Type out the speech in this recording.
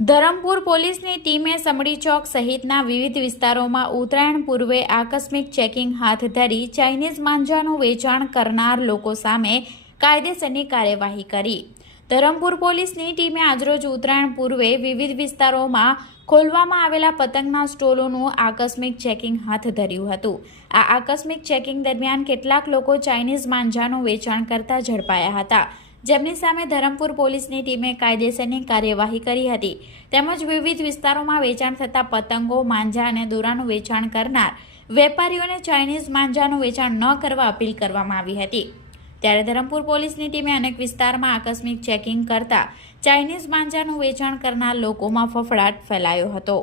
ધરમપુર પોલીસની ટીમે સમડી ચોક સહિતના વિવિધ વિસ્તારોમાં ઉત્તરાયણ પૂર્વે આકસ્મિક ચેકિંગ હાથ ધરી ચાઇનીઝ માંજાનું વેચાણ કરનાર લોકો સામે કાયદેસરની કાર્યવાહી કરી। ધરમપુર પોલીસની ટીમે આજરોજ ઉત્તરાયણ પૂર્વે વિવિધ વિસ્તારોમાં ખોલવામાં આવેલા પતંગના સ્ટોલોનું આકસ્મિક ચેકિંગ હાથ ધર્યું હતું। આ આકસ્મિક ચેકિંગ દરમિયાન કેટલાક લોકો ચાઇનીઝ માંજાનું વેચાણ કરતા ઝડપાયા હતા, જેમની સામે ધરમપુર પોલીસની ટીમે કાયદેસરની કાર્યવાહી કરી હતી। તેમજ વિવિધ વિસ્તારોમાં વેચાણ થતા પતંગો, માંજા અને દોરાનું વેચાણ કરનાર વેપારીઓને ચાઇનીઝ માંજાનું વેચાણ ન કરવા અપીલ કરવામાં આવી હતી। ત્યારે ધરમપુર પોલીસની ટીમે અનેક વિસ્તારમાં આકસ્મિક ચેકિંગ કરતા ચાઇનીઝ માંજાનું વેચાણ કરનાર લોકોમાં ફફડાટ ફેલાયો હતો।